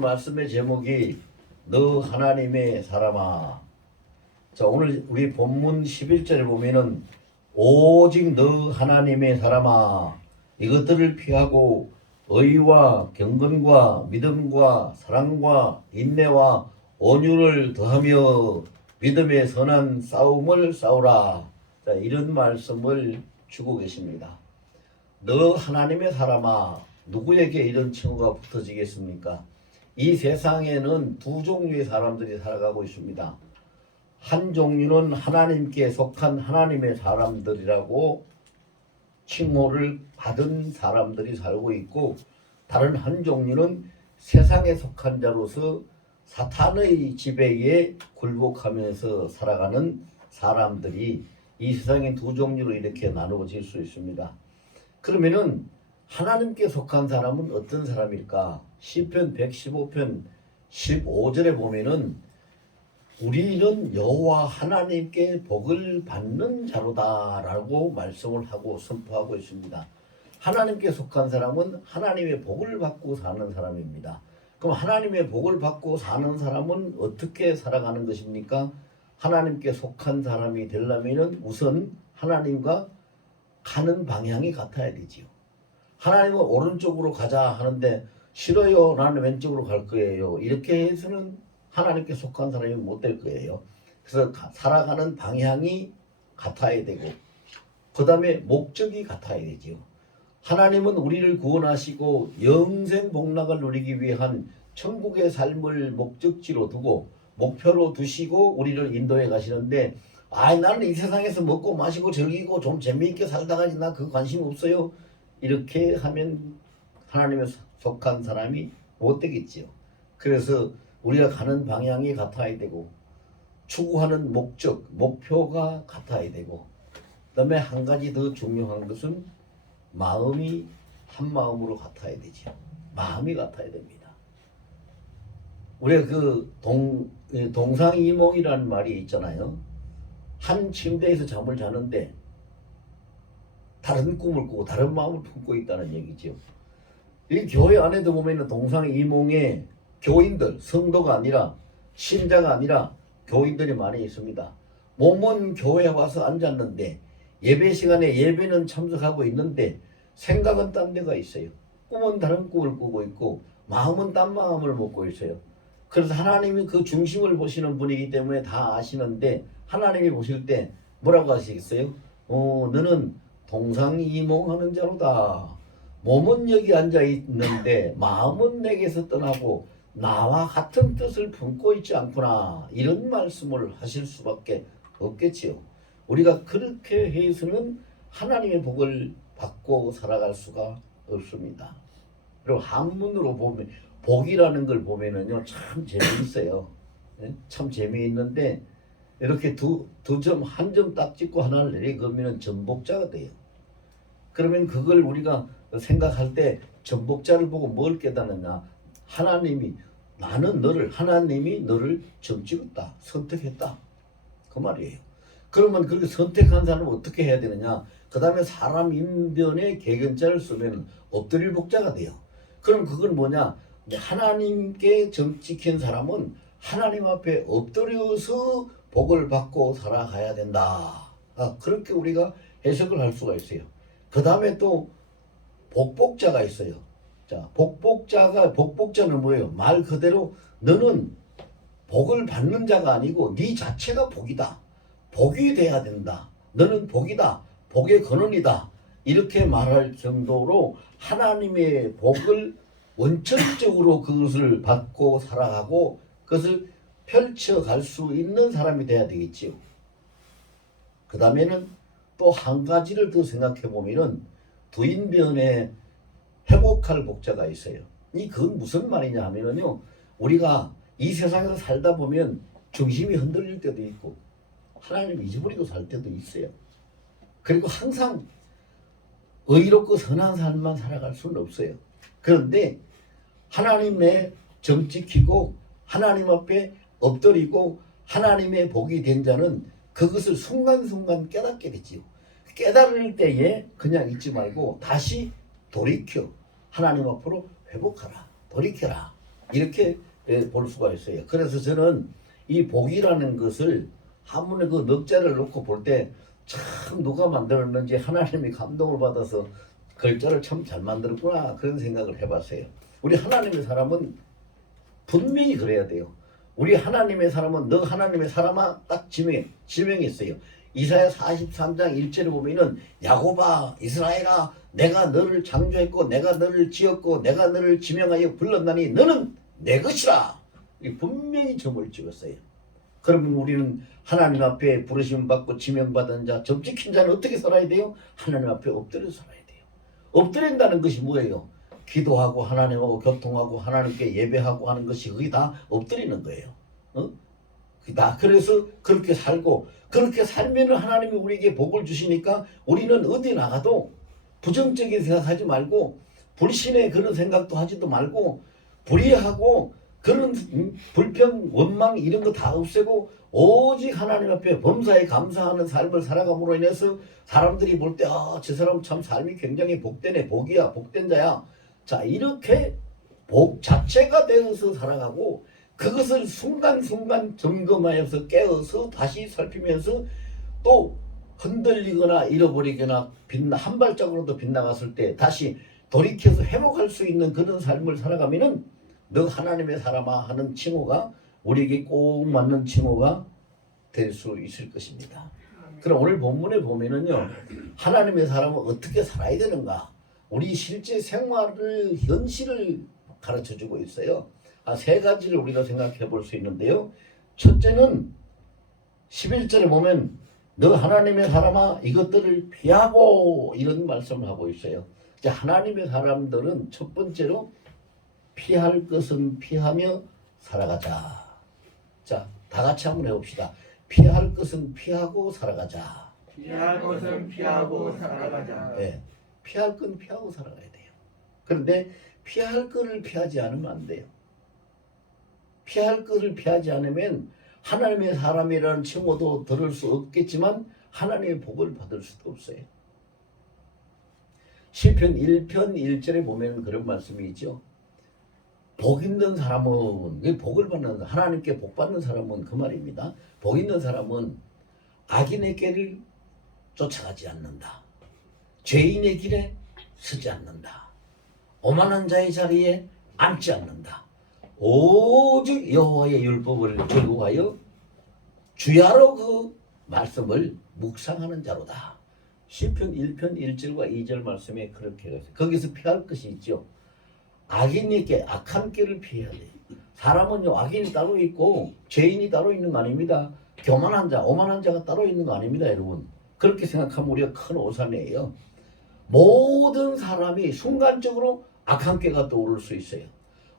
말씀의 제목이 너 하나님의 사람아. 자, 오늘 우리 본문 11절에 보면은 오직 너 하나님의 사람아 이것들을 피하고 의와 경건과 믿음과 사랑과 인내와 온유를 더하며 믿음의 선한 싸움을 싸우라. 자, 이런 말씀을 주고 계십니다. 너 하나님의 사람아, 누구에게 이런 칭호가 붙어지겠습니까? 이 세상에는 두 종류의 사람들이 살아가고 있습니다. 한 종류는 하나님께 속한 하나님의 사람들이라고 칭호를 받은 사람들이 살고 있고, 다른 한 종류는 세상에 속한 자로서 사탄의 지배에 굴복하면서 살아가는 사람들이 이 세상의 두 종류로 이렇게 나누어질 수 있습니다. 그러면은 하나님께 속한 사람은 어떤 사람일까? 시편 115편 15절에 보면은 우리는 여호와 하나님께 복을 받는 자로다라고 말씀을 하고 선포하고 있습니다. 하나님께 속한 사람은 하나님의 복을 받고 사는 사람입니다. 그럼 하나님의 복을 받고 사는 사람은 어떻게 살아가는 것입니까? 하나님께 속한 사람이 되려면은 우선 하나님과 가는 방향이 같아야 되지요. 하나님은 오른쪽으로 가자 하는데 싫어요, 나는 왼쪽으로 갈 거예요, 이렇게 해서는 하나님께 속한 사람이 못 될 거예요. 그래서 살아가는 방향이 같아야 되고, 그 다음에 목적이 같아야 되지요. 하나님은 우리를 구원하시고 영생 복락을 누리기 위한 천국의 삶을 목적지로 두고 목표로 두시고 우리를 인도해 가시는데, 나는 이 세상에서 먹고 마시고 즐기고 좀 재미있게 살다가지 나 그 관심 없어요, 이렇게 하면 하나님에 속한 사람이 못 되겠지요. 그래서 우리가 가는 방향이 같아야 되고 추구하는 목적, 목표가 같아야 되고, 그 다음에 한 가지 더 중요한 것은 마음이 한 마음으로 같아야 되죠. 마음이 같아야 됩니다. 우리가 그 동상이몽이라는 말이 있잖아요. 한 침대에서 잠을 자는데 다른 꿈을 꾸고 다른 마음을 품고 있다는 얘기죠. 이 교회 안에도 보면은 동상이몽에 교인들, 성도가 아니라 신자가 아니라 교인들이 많이 있습니다. 몸은 교회에 와서 앉았는데 예배 시간에 예배는 참석하고 있는데 생각은 딴 데가 있어요. 꿈은 다른 꿈을 꾸고 있고 마음은 딴 마음을 먹고 있어요. 그래서 하나님이 그 중심을 보시는 분이기 때문에 다 아시는데 하나님이 보실 때 뭐라고 하시겠어요? 너는 동상이몽하는 자로다. 몸은 여기 앉아 있는데 마음은 내게서 떠나고 나와 같은 뜻을 품고 있지 않구나, 이런 말씀을 하실 수밖에 없겠지요. 우리가 그렇게 해서는 하나님의 복을 받고 살아갈 수가 없습니다. 그리고 한문으로 보면 복이라는 걸 보면은요 참 재미있어요. 참 재미있는데 이렇게 두 점, 한 점 딱 찍고 하나를 내리그으면 전복자가 돼요. 그러면 그걸 우리가 생각할 때 전복자를 보고 뭘 깨닫느냐? 하나님이 하나님이 너를 점 찍었다, 선택했다, 그 말이에요. 그러면 그렇게 선택한 사람은 어떻게 해야 되느냐? 그 다음에 사람 인변에 개견자를 쓰면 엎드릴 복자가 돼요. 그럼 그건 뭐냐? 하나님께 점 찍힌 사람은 하나님 앞에 엎드려서 복을 받고 살아가야 된다. 그렇게 우리가 해석을 할 수가 있어요. 그 다음에 또 복복자가 있어요. 자, 복복자는 뭐예요? 말 그대로 너는 복을 받는 자가 아니고 네 자체가 복이다. 복이 돼야 된다. 너는 복이다. 복의 근원이다. 이렇게 말할 정도로 하나님의 복을 원천적으로 그것을 받고 살아가고 그것을 펼쳐갈 수 있는 사람이 돼야 되겠지요. 그 다음에는 또 한 가지를 더 생각해 보면은 두인변에 회복할 복자가 있어요. 그건 무슨 말이냐 하면은요, 우리가 이 세상에서 살다 보면 중심이 흔들릴 때도 있고 하나님을 잊어버리고 살 때도 있어요. 그리고 항상 의롭고 선한 삶만 살아갈 수는 없어요. 그런데 하나님의 점 찍히고 하나님 앞에 엎드리고 하나님의 복이 된 자는 그것을 순간순간 깨닫게 되지요. 깨달을 때에 그냥 잊지 말고 다시 돌이켜 하나님 앞으로 회복하라, 돌이켜라. 이렇게 볼 수가 있어요. 그래서 저는 이 복이라는 것을 한문에 그 넉자를 놓고 볼 때 참 누가 만들었는지 하나님이 감동을 받아서 글자를 참 잘 만들었구나 그런 생각을 해봤어요. 우리 하나님의 사람은 분명히 그래야 돼요. 우리 하나님의 사람은 너 하나님의 사람아 딱 지명이 있어요. 이사야 43장 1절에 보면은 야곱아 이스라엘아 내가 너를 창조했고 내가 너를 지었고 내가 너를 지명하여 불렀나니 너는 내 것이라. 분명히 점을 찍었어요. 그러면 우리는 하나님 앞에 부르심 받고 지명받은 자 점찍힌 자는 어떻게 살아야 돼요? 하나님 앞에 엎드려 살아야 돼요. 엎드린다는 것이 뭐예요? 기도하고 하나님하고 교통하고 하나님께 예배하고 하는 것이 그게 다 엎드리는 거예요. 다 그래서 그렇게 살고 그렇게 살면 하나님이 우리에게 복을 주시니까 우리는 어디 나가도 부정적인 생각하지 말고 불신의 그런 생각도 하지도 말고 불의하고 그런 불평 원망 이런 거 다 없애고 오직 하나님 앞에 범사에 감사하는 삶을 살아감으로 인해서 사람들이 볼 때 저 사람 참 삶이 굉장히 복되네 복이야 복된 자야. 자 이렇게 복 자체가 되어서 살아가고 그것을 순간순간 점검하여서 깨어서 다시 살피면서 또 흔들리거나 잃어버리거나 한 발짝으로도 빗나갔을 때 다시 돌이켜서 회복할 수 있는 그런 삶을 살아가면은 너 하나님의 사람아 하는 칭호가 우리에게 꼭 맞는 칭호가 될 수 있을 것입니다. 그럼 오늘 본문에 보면은요 하나님의 사람은 어떻게 살아야 되는가 우리 실제 생활을 현실을 가르쳐주고 있어요. 세 가지를 우리가 생각해 볼 수 있는데요. 첫째는 11절에 보면 너 하나님의 사람아 이것들을 피하고 이런 말씀을 하고 있어요. 이제 하나님의 사람들은 첫 번째로 피할 것은 피하며 살아가자. 자, 다 같이 한번 해봅시다. 피할 것은 피하고 살아가자. 피할 것은 피하고 살아가자. 네, 피할 건 피하고 살아가야 돼요. 그런데 피할 것을 피하지 않으면 안 돼요. 피할 것을 피하지 않으면 하나님의 사람이라는 칭호도 들을 수 없겠지만 하나님의 복을 받을 수도 없어요. 시편 1편 1절에 보면 그런 말씀이 있죠. 복 있는 사람은 복을 받는 하나님께 복 받는 사람은 그 말입니다. 복 있는 사람은 악인의 길을 쫓아가지 않는다. 죄인의 길에 서지 않는다. 오만한 자의 자리에 앉지 않는다. 오직 여호와의 율법을 즐거워하여 주야로 그 말씀을 묵상하는 자로다. 시편 1편 1절과 2절 말씀에 그렇게 해서 거기서 피할 것이 있죠. 악인에게 악한 길을 피해야 돼요. 사람은요 악인이 따로 있고 죄인이 따로 있는 거 아닙니다. 교만한 자, 오만한 자가 따로 있는 거 아닙니다, 여러분. 그렇게 생각하면 우리가 큰 오산이에요. 모든 사람이 순간적으로 악한 깨가 떠오를 수 있어요.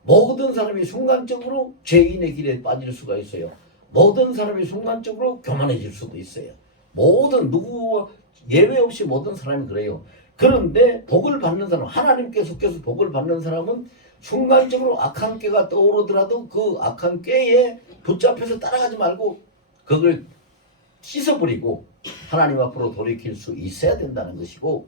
모든 사람이 순간적으로 죄인의 길에 빠질 수가 있어요. 모든 사람이 순간적으로 교만해질 수도 있어요. 모든 누구와 예외 없이 모든 사람이 그래요. 그런데 복을 받는 사람, 하나님께 속해서 복을 받는 사람은 순간적으로 악한 깨가 떠오르더라도 그 악한 깨에 붙잡혀서 따라가지 말고 그걸 씻어버리고 하나님 앞으로 돌이킬 수 있어야 된다는 것이고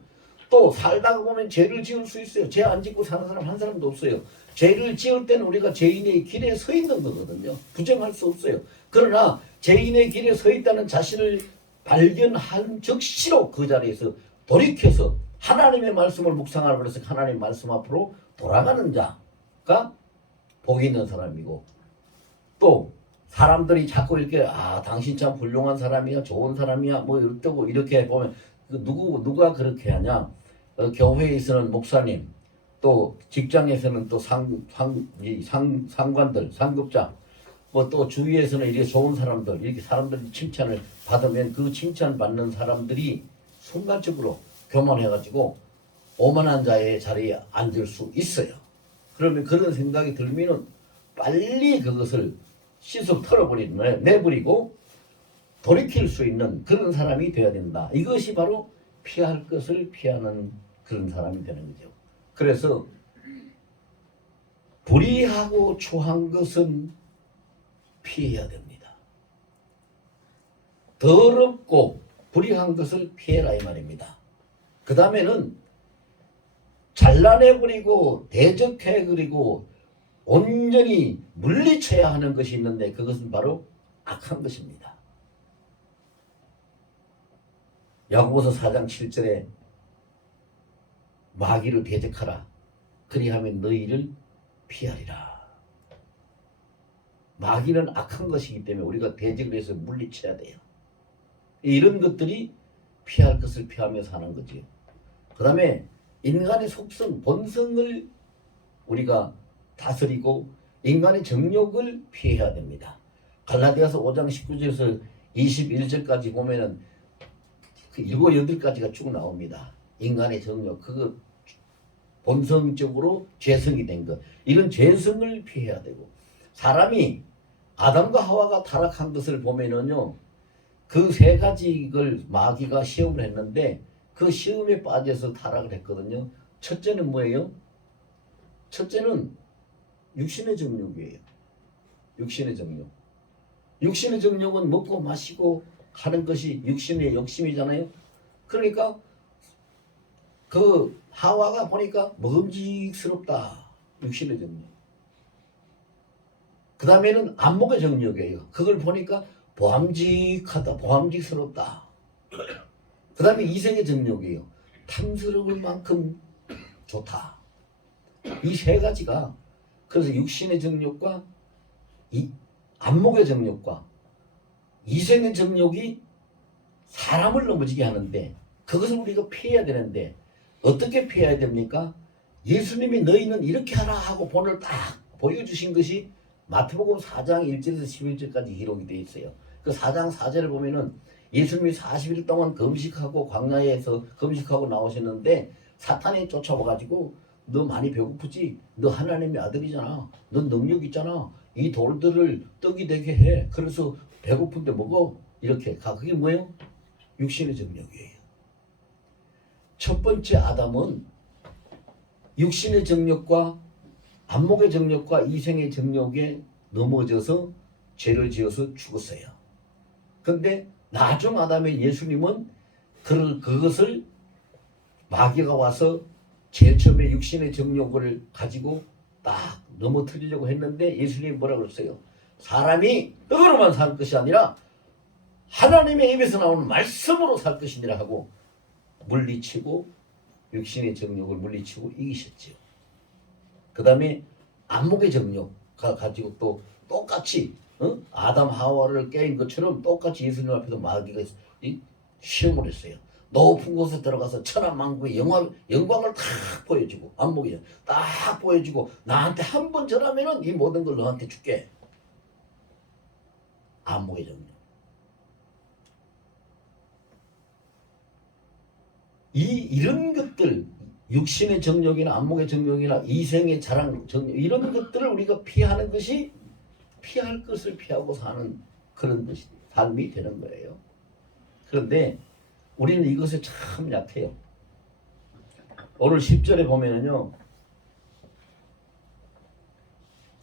또 살다가 보면 죄를 지을 수 있어요. 죄 안 짓고 사는 사람 한 사람도 없어요. 죄를 지을 때는 우리가 죄인의 길에 서 있는 거거든요. 부정할 수 없어요. 그러나 죄인의 길에 서 있다는 자신을 발견한 즉시로 그 자리에서 돌이켜서 하나님의 말씀을 묵상하라 그래서 하나님 말씀 앞으로 돌아가는 자가 복 있는 사람이고 또 사람들이 자꾸 이렇게 당신 참 훌륭한 사람이야 좋은 사람이야 뭐 이렇다고 이렇게 보면 누가 그렇게 하냐 교회에서는 목사님 또 직장에서는 또 상관들 상급자 뭐 또 주위에서는 이렇게 좋은 사람들 이렇게 사람들이 칭찬을 받으면 그 칭찬 받는 사람들이 순간적으로 교만해가지고 오만한 자의 자리에 앉을 수 있어요. 그러면 그런 생각이 들면은 빨리 그것을 씻어 털어버리는 내버리고 돌이킬 수 있는 그런 사람이 되어야 된다. 이것이 바로 피할 것을 피하는 그런 사람이 되는 거죠. 그래서 불의하고 추한 것은 피해야 됩니다. 더럽고 불의한 것을 피해라 이 말입니다. 그 다음에는 잘라내버리고 대적해버리고 온전히 물리쳐야 하는 것이 있는데 그것은 바로 악한 것입니다. 야고보서 4장 7절에 마귀를 대적하라. 그리하면 너희를 피하리라. 마귀는 악한 것이기 때문에 우리가 대적을 해서 물리쳐야 돼요. 이런 것들이 피할 것을 피하며 사는 거지요. 그 다음에 인간의 속성, 본성을 우리가 다스리고 인간의 정욕을 피해야 됩니다. 갈라디아서 5장 19절에서 21절까지 보면은 그 7, 8가지가 쭉 나옵니다. 인간의 정욕, 그거 본성적으로 죄성이 된 것, 이런 죄성을 피해야 되고, 사람이 아담과 하와가 타락한 것을 보면은요, 그 3가지를 마귀가 시험을 했는데 그 시험에 빠져서 타락을 했거든요. 첫째는 뭐예요? 첫째는 육신의 정욕이에요. 육신의 정욕. 육신의 정욕은 먹고 마시고 하는 것이 육신의 욕심이잖아요. 그러니까 그 하와가 보니까 먹음직스럽다. 육신의 정욕. 그 다음에는 안목의 정욕이에요. 그걸 보니까 보암직하다. 보암직스럽다. 그 다음에 이생의 정욕이에요. 탐스러울 만큼 좋다. 이 3가지가 그래서 육신의 정욕과 이 안목의 정욕과 이생의 정욕이 사람을 넘어지게 하는데 그것을 우리가 피해야 되는데 어떻게 피해야 됩니까? 예수님이 너희는 이렇게 하라 하고 본을 딱 보여주신 것이 마태복음 4장 1절에서 11절까지 기록이 되어 있어요. 그 4장 4절을 보면은 예수님이 40일 동안 금식하고 광야에서 금식하고 나오셨는데 사탄이 쫓아와가지고 너 많이 배고프지? 너 하나님의 아들이잖아. 너 능력 있잖아. 이 돌들을 떡이 되게 해. 그래서 배고픈데 먹어. 이렇게 가. 그게 뭐예요? 육신의 정욕이에요. 첫 번째 아담은 육신의 정욕과 안목의 정욕과 이생의 정욕에 넘어져서 죄를 지어서 죽었어요. 근데 나중 아담의 예수님은 그것을 마귀가 와서 제일 처음에 육신의 정욕을 가지고 딱 넘어뜨리려고 했는데 예수님이 뭐라고 그랬어요? 사람이 떡으로만 살 것이 아니라 하나님의 입에서 나오는 말씀으로 살 것이니라 하고 물리치고 육신의 정욕을 물리치고 이기셨지요. 그 다음에 안목의 정욕가 가지고 또 똑같이 아담 하와를 깨인 것처럼 똑같이 예수님 앞에서 마귀가 시험을 했어요. 높은 곳에 들어가서 천하만국의 영광을 딱 보여주고 안목이 딱 보여주고 나한테 한 번 절하면은 이 모든 걸 너한테 줄게. 안목의 정욕. 이런 것들 육신의 정욕이나 안목의 정욕이나 이생의 자랑 정욕 이런 것들을 우리가 피하는 것이 피할 것을 피하고 사는 그런 것이 삶이 되는 거예요. 그런데 우리는 이것에 참 약해요. 오늘 10절에 보면은요.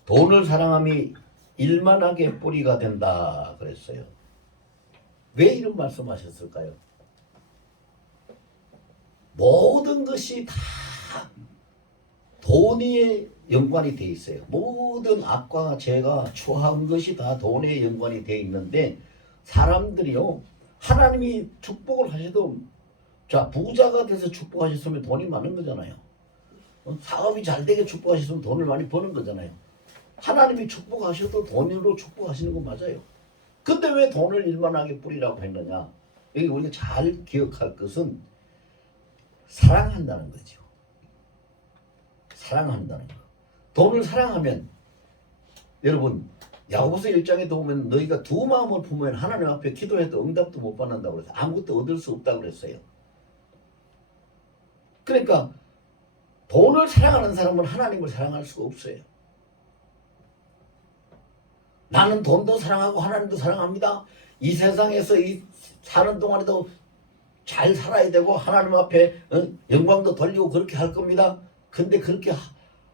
돈을 사랑함이 일만하게 뿌리가 된다 그랬어요. 왜 이런 말씀하셨을까요? 모든 것이 다 돈에 연관이 돼 있어요. 모든 악과 죄가 추한 것이 다 돈에 연관이 돼 있는데 사람들이요. 하나님이 축복을 하셔도 자 부자가 돼서 축복하셨으면 돈이 많은 거잖아요. 사업이 잘 되게 축복하셨으면 돈을 많이 버는 거잖아요. 하나님이 축복하셔도 돈으로 축복하시는 거 맞아요. 근데 왜 돈을 일만하게 뿌리라고 했느냐? 여기 우리가 잘 기억할 것은 사랑한다는 거죠. 사랑한다는 거. 돈을 사랑하면 여러분 야고보서 1장에도 보면 너희가 두 마음을 품으면 하나님 앞에 기도해도 응답도 못 받는다고 그랬어요. 아무것도 얻을 수 없다고 그랬어요. 그러니까 돈을 사랑하는 사람은 하나님을 사랑할 수가 없어요. 나는 돈도 사랑하고 하나님도 사랑합니다. 이 세상에서 사는 동안에도 잘 살아야 되고 하나님 앞에 영광도 돌리고 그렇게 할 겁니다. 근데 그렇게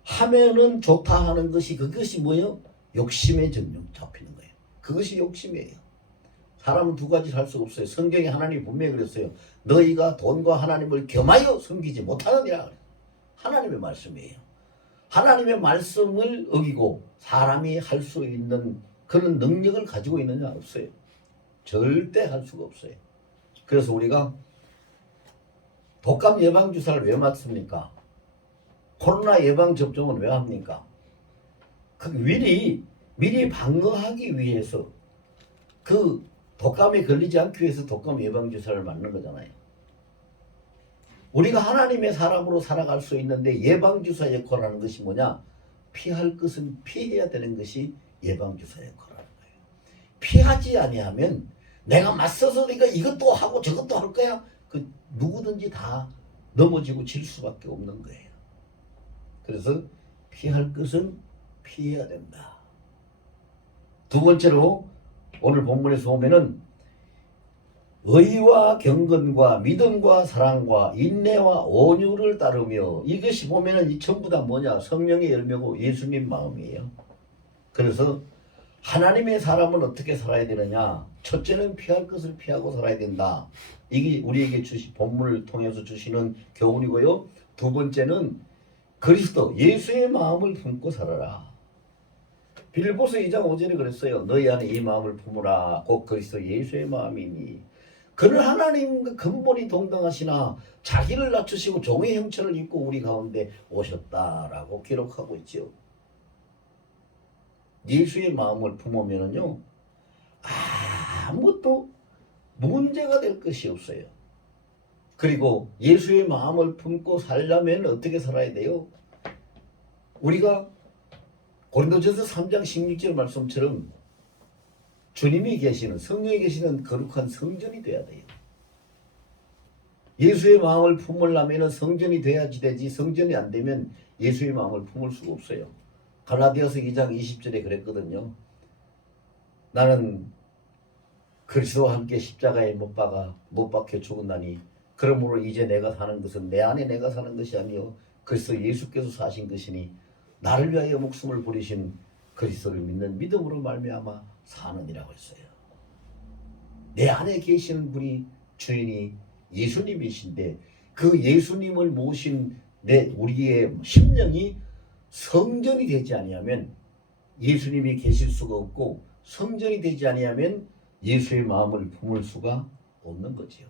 하면은 좋다 하는 것이 그것이 뭐예요? 욕심의 정령 잡히는 거예요. 그것이 욕심이에요. 사람은 두 가지 살 수가 없어요. 성경에 하나님이 분명히 그랬어요. 너희가 돈과 하나님을 겸하여 섬기지 못하느니라. 하나님의 말씀이에요. 하나님의 말씀을 어기고 사람이 할 수 있는 그런 능력을 가지고 있느냐? 없어요. 절대 할 수가 없어요. 그래서 우리가 독감 예방 주사를 왜 맞습니까? 코로나 예방 접종은 왜 합니까? 그 미리 방어하기 위해서, 그 독감에 걸리지 않기 위해서 독감 예방 주사를 맞는 거잖아요. 우리가 하나님의 사람으로 살아갈 수 있는데 예방 주사 역할하는 것이 뭐냐? 피할 것은 피해야 되는 것이 예방 주사 역할하는 거예요. 피하지 아니하면 내가 맞서서 네가 이것도 하고 저것도 할 거야. 그 누구든지 다 넘어지고 질 수밖에 없는 거예요. 그래서 피할 것은 피해야 된다. 두 번째로 오늘 본문에서 보면은 의와 경건과 믿음과 사랑과 인내와 온유를 따르며, 이것이 보면은 이 전부 다 뭐냐? 성령의 열매고 예수님 마음이에요. 그래서 하나님의 사람은 어떻게 살아야 되느냐? 첫째는 피할 것을 피하고 살아야 된다. 이게 우리에게 본문을 통해서 주시는 교훈이고요. 두 번째는 그리스도 예수의 마음을 품고 살아라. 빌립보서 2장 5절에 그랬어요. 너희 안에 이 마음을 품으라. 곧 그리스도 예수의 마음이니 그는 하나님과 근본이 동등하시나 자기를 낮추시고 종의 형체를 입고 우리 가운데 오셨다라고 기록하고 있죠. 예수의 마음을 품으면은요, 아무것도 문제가 될 것이 없어요. 그리고 예수의 마음을 품고 살려면 어떻게 살아야 돼요? 우리가 고린도전서 3장 16절 말씀처럼 주님이 계시는, 성령이 계시는 거룩한 성전이 돼야 돼요. 예수의 마음을 품으려면 성전이 돼야지 되지, 성전이 안 되면 예수의 마음을 품을 수가 없어요. 갈라디아서 2장 20절에 그랬거든요. 나는 그리스도와 함께 십자가에 못 박혀 죽었나니 그러므로 이제 내가 사는 것은 내 안에 내가 사는 것이 아니요 그리스도 예수께서 사신 것이니 나를 위하여 목숨을 버리신 그리스도를 믿는 믿음으로 말미암아 사느니라고 했어요. 내 안에 계시는 분이 주인이 예수님이신데 그 예수님을 모신 우리의 심령이 성전이 되지 아니하면 예수님이 계실 수가 없고, 성전이 되지 아니하면 예수의 마음을 품을 수가 없는 거지요.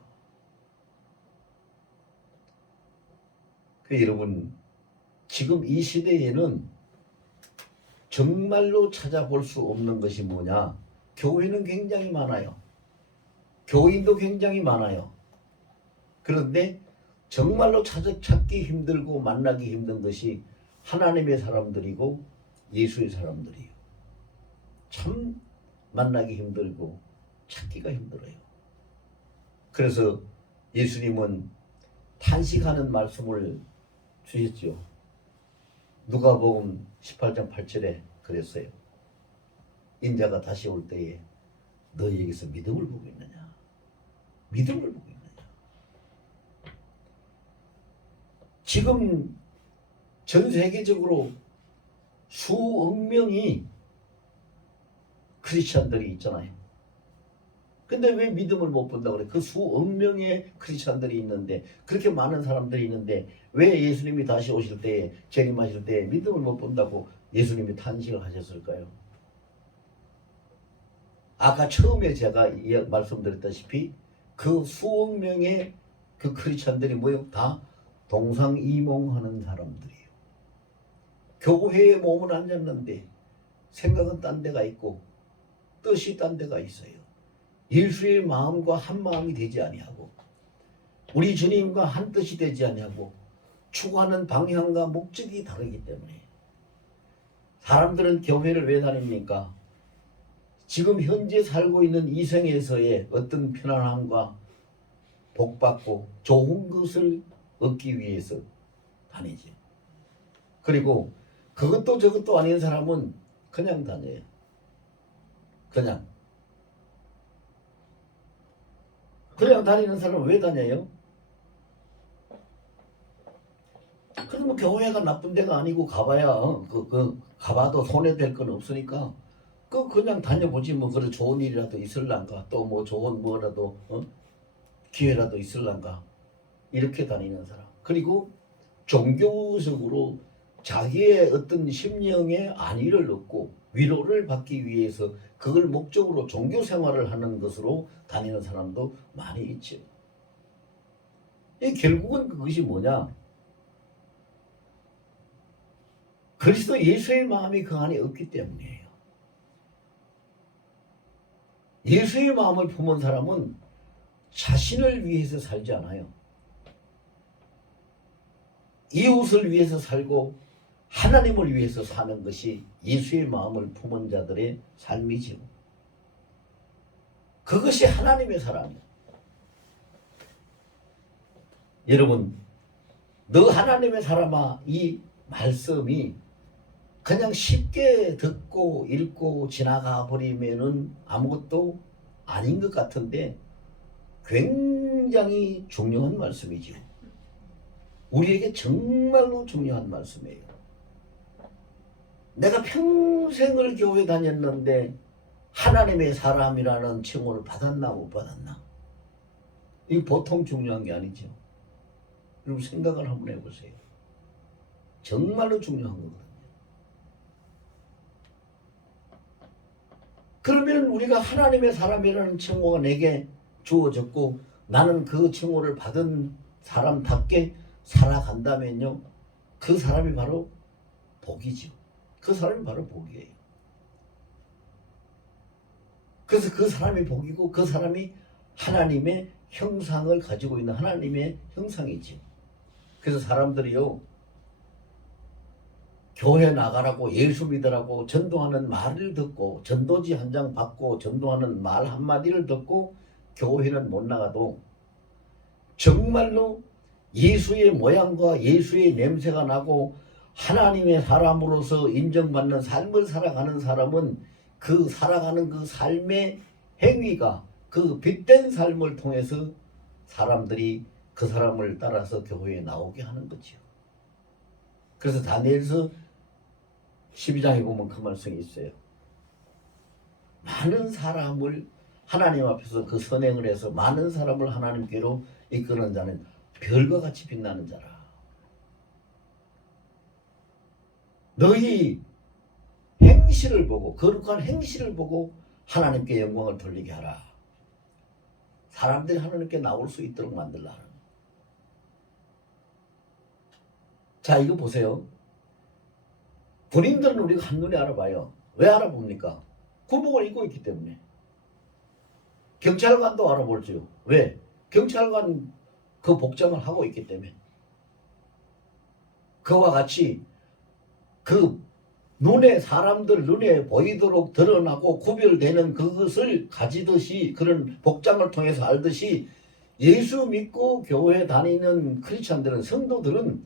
여러분, 지금 이 시대에는 정말로 찾아볼 수 없는 것이 뭐냐? 교회는 굉장히 많아요. 교인도 굉장히 많아요. 그런데 정말로 찾기 힘들고 만나기 힘든 것이 하나님의 사람들이고 예수의 사람들이에요. 참 만나기 힘들고 찾기가 힘들어요. 그래서 예수님은 탄식하는 말씀을 주셨죠. 누가복음 18장 8절에 그랬어요. 인자가 다시 올 때에 너희에게서 믿음을 보고 있느냐? 믿음을 보고 있느냐? 지금 전 세계적으로 수억 명이 크리스찬들이 있잖아요. 근데 왜 믿음을 못 본다고 그래? 그 수억 명의 크리스찬들이 있는데, 그렇게 많은 사람들이 있는데 왜 예수님이 다시 오실 때에, 재림하실 때에 믿음을 못 본다고 예수님이 탄식을 하셨을까요? 아까 처음에 제가 말씀드렸다시피 그 수억 명의 그 크리스찬들이 뭐예요? 다 동상이몽하는 사람들이에요. 교회에 몸은 앉았는데 생각은 딴 데가 있고 뜻이 딴 데가 있어요. 예수의 마음과 한 마음이 되지 아니하고 우리 주님과 한 뜻이 되지 아니하고 추구하는 방향과 목적이 다르기 때문에 사람들은 교회를 왜 다닙니까? 지금 현재 살고 있는 이 생에서의 어떤 편안함과 복받고 좋은 것을 얻기 위해서 다니지. 그리고 그것도 저것도 아닌 사람은 그냥 다녀요. 그냥 다니는 사람은 왜 다녀요? 그러면 교회가 나쁜 데가 아니고 가봐야 가봐도 손해될 건 없으니까 그냥 다녀보지. 뭐 그래 좋은 일이라도 있을란가, 또 뭐 좋은 뭐라도 기회라도 있을란가, 이렇게 다니는 사람. 그리고 종교적으로 자기의 어떤 심령에 안위를 얻고 위로를 받기 위해서 그걸 목적으로 종교 생활을 하는 것으로 다니는 사람도 많이 있죠. 결국은 그것이 뭐냐? 그리스도 예수의 마음이 그 안에 없기 때문이에요. 예수의 마음을 품은 사람은 자신을 위해서 살지 않아요. 이웃을 위해서 살고 하나님을 위해서 사는 것이 예수의 마음을 품은 자들의 삶이지요. 그것이 하나님의 사랑이에요. 여러분, 너 하나님의 사람아, 이 말씀이 그냥 쉽게 듣고 읽고 지나가 버리면은 아무것도 아닌 것 같은데 굉장히 중요한 말씀이죠. 우리에게 정말로 중요한 말씀이에요. 내가 평생을 교회 다녔는데 하나님의 사람이라는 칭호를 받았나 못 받았나? 이거 보통 중요한 게 아니죠. 여러분 생각을 한번 해보세요. 정말로 중요한 거거든요. 그러면 우리가 하나님의 사람이라는 칭호가 내게 주어졌고 나는 그 칭호를 받은 사람답게 살아간다면요. 그 사람이 바로 복이죠. 그 사람이 바로 복이에요. 그래서 그 사람이 복이고 그 사람이 하나님의 형상을 가지고 있는 하나님의 형상이죠. 그래서 사람들이요. 교회 나가라고 예수 믿으라고 전도하는 말을 듣고 전도지 한 장 받고 전도하는 말 한마디를 듣고 교회는 못 나가도 정말로 예수의 모양과 예수의 냄새가 나고 하나님의 사람으로서 인정받는 삶을 살아가는 사람은 그 살아가는 그 삶의 행위가 그 빛된 삶을 통해서 사람들이 그 사람을 따라서 교회에 나오게 하는 거죠. 그래서 다니엘서 12장에 보면 그 말씀이 있어요. 많은 사람을 하나님 앞에서 그 선행을 해서 많은 사람을 하나님께로 이끄는 자는 별과 같이 빛나는 자라. 너희 행실을 보고 거룩한 행실을 보고 하나님께 영광을 돌리게 하라. 사람들이 하나님께 나올 수 있도록 만들라. 자, 이거 보세요. 군인들은 우리가 한눈에 알아봐요. 왜 알아봅니까? 군복을 입고 있기 때문에. 경찰관도 알아볼지요. 왜? 경찰관 그 복장을 하고 있기 때문에. 그와 같이 그 눈에 사람들 눈에 보이도록 드러나고 구별되는 그것을 가지듯이 그런 복장을 통해서 알듯이 예수 믿고 교회 다니는 크리스찬들은 성도들은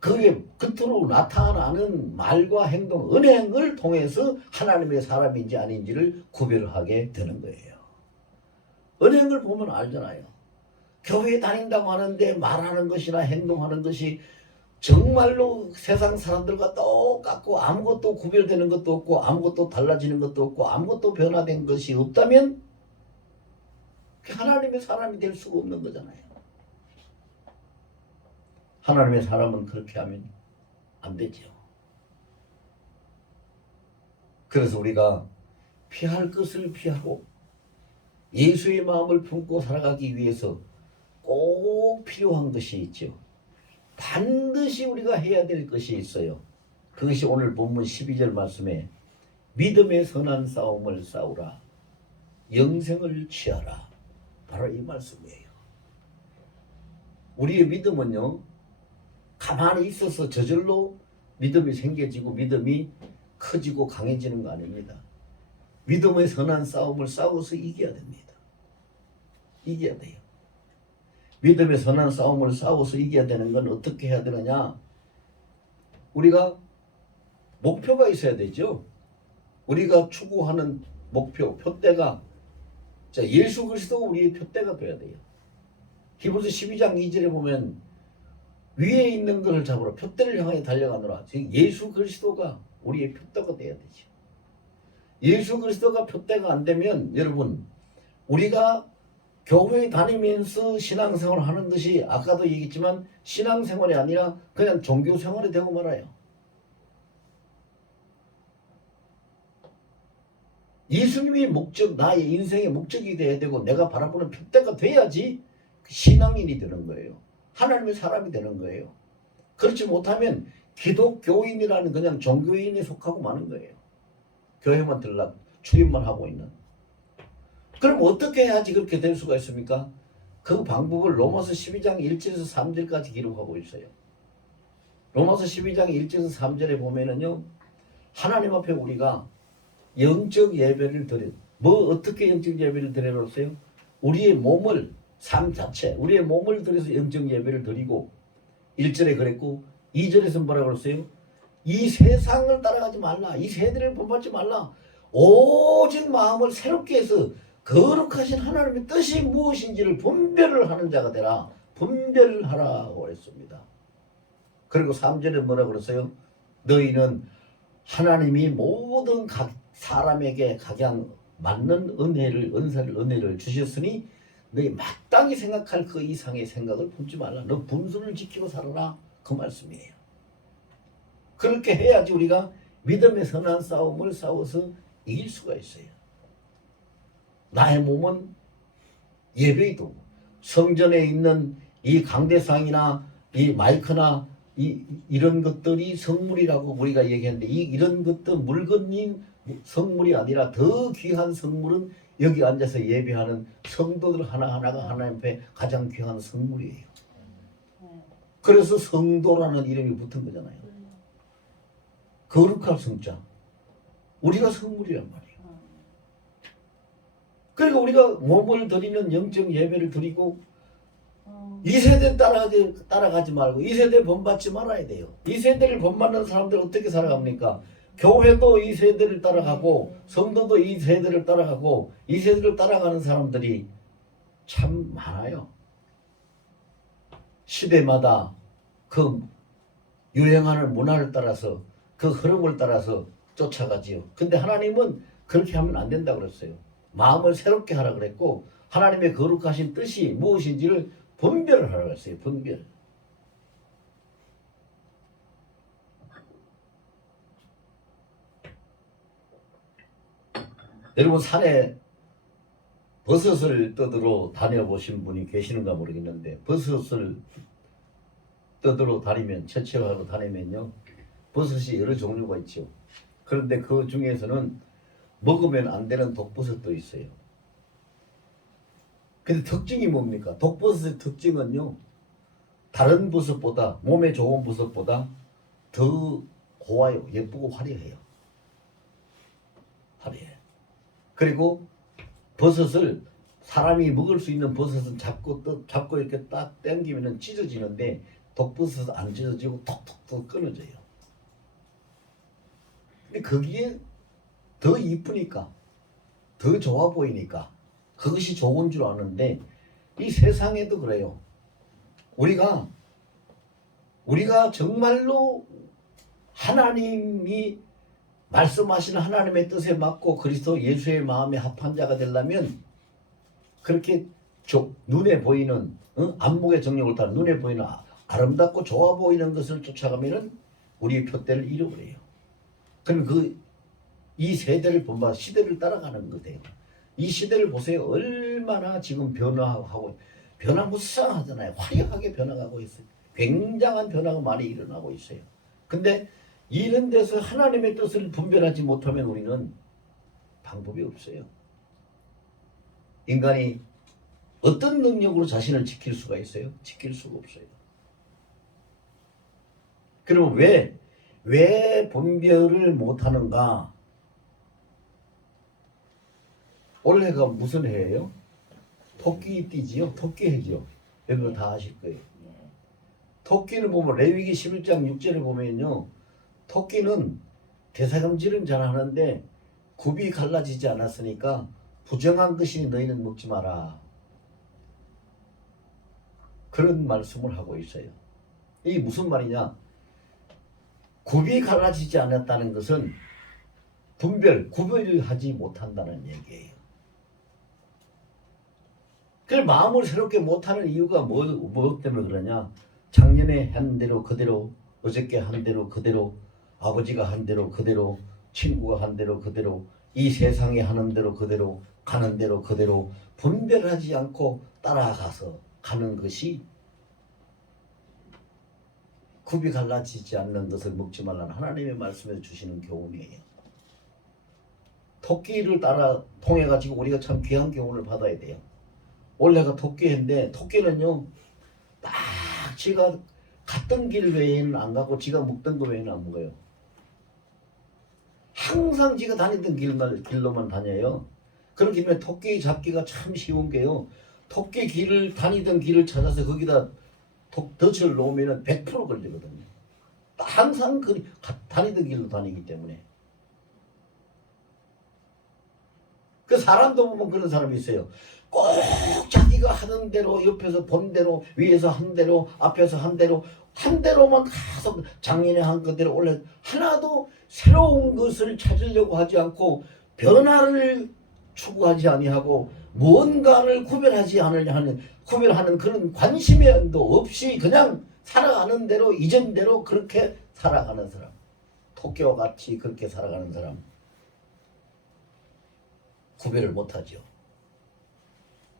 그게 겉으로 나타나는 말과 행동, 은행을 통해서 하나님의 사람인지 아닌지를 구별하게 되는 거예요. 은행을 보면 알잖아요. 교회에 다닌다고 하는데 말하는 것이나 행동하는 것이 정말로 세상 사람들과 똑같고 아무것도 구별되는 것도 없고 아무것도 달라지는 것도 없고 아무것도 변화된 것이 없다면 하나님의 사람이 될 수가 없는 거잖아요. 하나님의 사람은 그렇게 하면 안 되죠. 그래서 우리가 피할 것을 피하고 예수의 마음을 품고 살아가기 위해서 꼭 필요한 것이 있죠. 반드시 우리가 해야 될 것이 있어요. 그것이 오늘 본문 12절 말씀에 믿음의 선한 싸움을 싸우라. 영생을 취하라. 바로 이 말씀이에요. 우리의 믿음은요. 가만히 있어서 저절로 믿음이 생겨지고 믿음이 커지고 강해지는 거 아닙니다. 믿음의 선한 싸움을 싸워서 이겨야 됩니다. 이겨야 돼요. 믿음의 선한 싸움을 싸워서 이겨야 되는 건 어떻게 해야 되느냐? 우리가 목표가 있어야 되죠. 우리가 추구하는 목표, 표대가 예수 그리스도가 우리의 표대가 돼야 돼요. 히브리서 12장 2절에 보면 위에 있는 것을 잡으러 표대를 향해 달려가노라. 즉 예수 그리스도가 우리의 표대가 돼야 되죠. 예수 그리스도가 표대가 안 되면 여러분 우리가 교회에 다니면서 신앙생활을 하는 것이 아까도 얘기했지만 신앙생활이 아니라 그냥 종교생활이 되고 말아요. 예수님이 목적, 나의 인생의 목적이 돼야 되고 내가 바라보는 표대가 돼야지 신앙인이 되는 거예요. 하나님의 사람이 되는 거예요. 그렇지 못하면 기독교인이라는 그냥 종교인에 속하고 마는 거예요. 교회만 들락 출입만 하고 있는. 그럼 어떻게 해야지 그렇게 될 수가 있습니까? 그 방법을 로마서 12장 1절에서 3절까지 기록하고 있어요. 로마서 12장 1절에서 3절에 보면은요, 하나님 앞에 우리가 영적 예배를 드려. 뭐 어떻게 영적 예배를 드려놓았어요? 우리의 몸을, 삶 자체, 우리의 몸을 들여서 영적 예배를 드리고, 1절에 그랬고 2절에서 뭐라고 그랬어요? 이 세상을 따라가지 말라. 이 세대를 본받지 말라. 오직 마음을 새롭게 해서 거룩하신 하나님의 뜻이 무엇인지를 분별을 하는 자가 되라. 분별하라고 했습니다. 그리고 3절에 뭐라고 그랬어요? 너희는 하나님이 모든 각 사람에게 각양 맞는 은혜를 주셨으니 너희 마땅히 생각할 그 이상의 생각을 품지 말라. 너 분수를 지키고 살아라. 그 말씀이에요. 그렇게 해야지 우리가 믿음의 선한 싸움을 싸워서 이길 수가 있어요. 나의 몸은 예배의 도구. 성전에 있는 이 강대상이나 이 마이크나 이런 것들이 성물이라고 우리가 얘기하는데 이런 것들 물건인 성물이 아니라 더 귀한 성물은 여기 앉아서 예배하는 성도들 하나하나가 하나님 앞에 가장 귀한 성물이에요. 그래서 성도라는 이름이 붙은 거잖아요. 거룩할 성자. 우리가 성물이란 말이에요. 그러니까 우리가 몸을 드리는 영적 예배를 드리고 이 세대 따라가지 말고 이 세대 본받지 말아야 돼요. 이 세대를 본받는 사람들 어떻게 살아갑니까? 교회도 이 세대를 따라가고 성도도 이 세대를 따라가고 이 세대를 따라가는 사람들이 참 많아요. 시대마다 그 유행하는 문화를 따라서 그 흐름을 따라서 쫓아가지요. 근데 하나님은 그렇게 하면 안 된다고 그랬어요. 마음을 새롭게 하라 그랬고 하나님의 거룩하신 뜻이 무엇인지를 분별을 하라고 했어요. 분별. 여러분 산에 버섯을 뜯으러 다녀보신 분이 계시는가 모르겠는데 버섯을 뜯으러 다니면 채취하러 다니면요 버섯이 여러 종류가 있죠. 그런데 그 중에서는 먹으면 안 되는 독버섯도 있어요. 근데 특징이 뭡니까? 독버섯의 특징은요 다른 버섯보다 몸에 좋은 버섯보다 더 고와요. 예쁘고 화려해요. 화려해. 그리고 버섯을 사람이 먹을 수 있는 버섯은 잡고 이렇게 딱 당기면은 찢어지는데 독버섯은 안 찢어지고 톡톡톡 끊어져요. 근데 거기에 더 이쁘니까 더 좋아 보이니까 그것이 좋은 줄 아는데 이 세상에도 그래요. 우리가 정말로 하나님이 말씀하시는 하나님의 뜻에 맞고 그리스도 예수의 마음에 합한 자가 되려면 그렇게 눈에 보이는 안목의 정욕을 따라 눈에 보이는 아름답고 좋아 보이는 것을 쫓아가면은 우리의 표대를 잃어버려요. 그럼 이 세대를 본받아 시대를 따라가는 거예요. 이 시대를 보세요. 얼마나 지금 변화무쌍하잖아요. 화려하게 변화가고 있어요. 굉장한 변화가 많이 일어나고 있어요. 근데 이런 데서 하나님의 뜻을 분별하지 못하면 우리는 방법이 없어요. 인간이 어떤 능력으로 자신을 지킬 수가 있어요? 지킬 수가 없어요. 그럼 왜 분별을 못하는가? 올해가 무슨 해예요? 토끼띠지요? 토끼해죠. 여러분 다 아실 거예요. 토끼를 보면 레위기 11장 6절에 보면요. 토끼는 대사금질은 잘하는데 굽이 갈라지지 않았으니까 부정한 것이 너희는 먹지 마라. 그런 말씀을 하고 있어요. 이게 무슨 말이냐? 굽이 갈라지지 않았다는 것은 구별을 하지 못한다는 얘기예요. 그 마음을 새롭게 못하는 이유가 뭐 때문에 그러냐? 작년에 한 대로 그대로, 어저께 한 대로 그대로, 아버지가 한 대로 그대로, 친구가 한 대로 그대로, 이 세상에 하는 대로 그대로 가는 대로 그대로 분별하지 않고 따라가서 가는 것이 굽이 갈라지지 않는 것을 먹지 말라는 하나님의 말씀에 주시는 교훈이에요. 토끼를 따라 통해 가지고 우리가 참 귀한 교훈을 받아야 돼요. 원래가 토끼인데 토끼는요 딱 지가 갔던 길 외에는 안 가고 지가 먹던 거 외에는 안 먹어요. 항상 지가 다니던 길로만 다녀요. 그렇기 때문에 토끼 잡기가 참 쉬운 게요. 토끼 길을 다니던 길을 찾아서 거기다 덫을 놓으면 100% 걸리거든요. 항상 다니던 길로 다니기 때문에. 그 사람도 보면 그런 사람이 있어요. 꼭 자기가 하던 대로 옆에서 본 대로 위에서 한 대로 앞에서 한 대로만 계속 작년에 한 그대로 올려 하나도 새로운 것을 찾으려고 하지 않고 변화를 추구하지 아니하고 무언가를 구별하는 그런 관심도 없이 그냥 살아가는 대로 이전대로 그렇게 살아가는 사람, 토끼와 같이 그렇게 살아가는 사람 구별을 못하죠.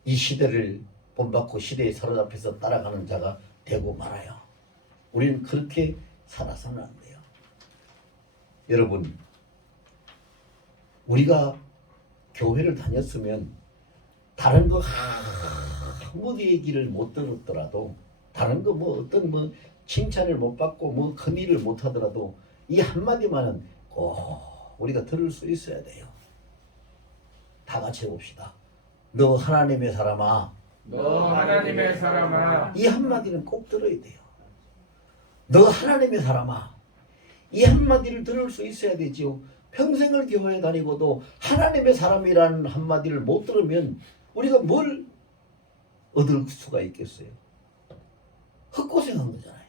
이 시대를 본받고 시대에 사로잡혀서 따라가는 자가 되고 말아요. 우리는 그렇게 살아서는 안 돼요. 여러분, 우리가 교회를 다녔으면 다른 거 아무 얘기를 못 들었더라도 다른 거 뭐 어떤 뭐 칭찬을 못 받고 뭐 큰 일을 못 하더라도 이 한마디만은 꼭 우리가 들을 수 있어야 돼요. 다 같이 해봅시다. 너 하나님의 사람아. 너 하나님의 사람아. 이 한마디는 꼭 들어야 돼요. 너 하나님의 사람아. 이 한마디를 들을 수 있어야 되지요. 평생을 교회에 다니고도 하나님의 사람이라는 한마디를 못 들으면 우리가 뭘 얻을 수가 있겠어요? 헛고생한 거잖아요.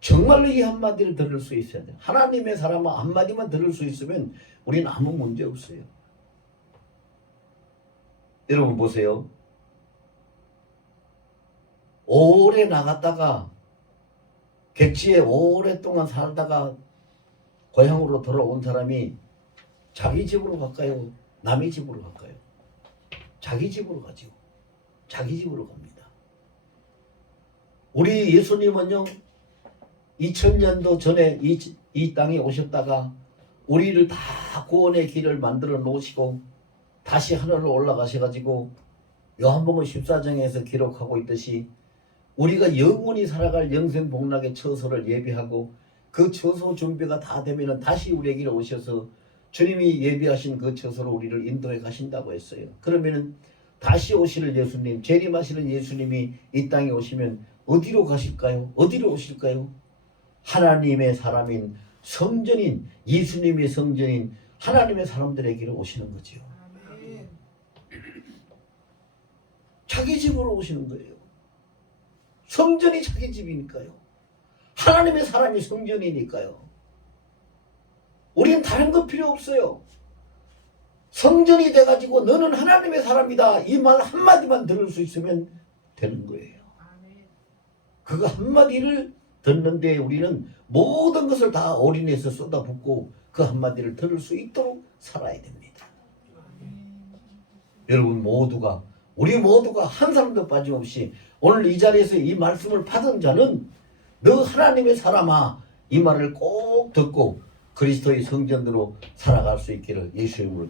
정말로 이 한마디를 들을 수 있어야 돼요. 하나님의 사람아 한마디만 들을 수 있으면 우리는 아무 문제 없어요. 여러분 보세요. 오래 나갔다가 객지에 오랫동안 살다가 고향으로 돌아온 사람이 자기 집으로 갈까요? 남의 집으로 갈까요? 자기 집으로 가죠. 자기 집으로 갑니다. 우리 예수님은요 2000년도 전에 이 땅에 오셨다가 우리를 다 구원의 길을 만들어 놓으시고 다시 하늘로 올라가셔가지고 요한복음 14장에서 기록하고 있듯이 우리가 영원히 살아갈 영생복락의 처소를 예비하고 그 처소 준비가 다 되면 다시 우리에게 오셔서 주님이 예비하신 그 처소로 우리를 인도해 가신다고 했어요. 그러면은 다시 오실 예수님, 재림하시는 예수님이 이 땅에 오시면 어디로 가실까요? 어디로 오실까요? 하나님의 사람인 성전인 예수님의 성전인 하나님의 사람들에게로 오시는 거죠. 자기 집으로 오시는 거예요. 성전이 자기 집이니까요. 하나님의 사람이 성전이니까요. 우리는 다른 거 필요 없어요. 성전이 돼가지고 너는 하나님의 사람이다 이 말 한마디만 들을 수 있으면 되는 거예요. 그거 한마디를 듣는데 우리는 모든 것을 다 올인해서 쏟아붓고 그 한마디를 들을 수 있도록 살아야 됩니다. 여러분 모두가 우리 모두가 한 사람도 빠짐없이 오늘 이 자리에서 이 말씀을 받은 자는 너 하나님의 사람아 이 말을 꼭 듣고 그리스도의 성전으로 살아갈 수 있기를 예수의 이름으로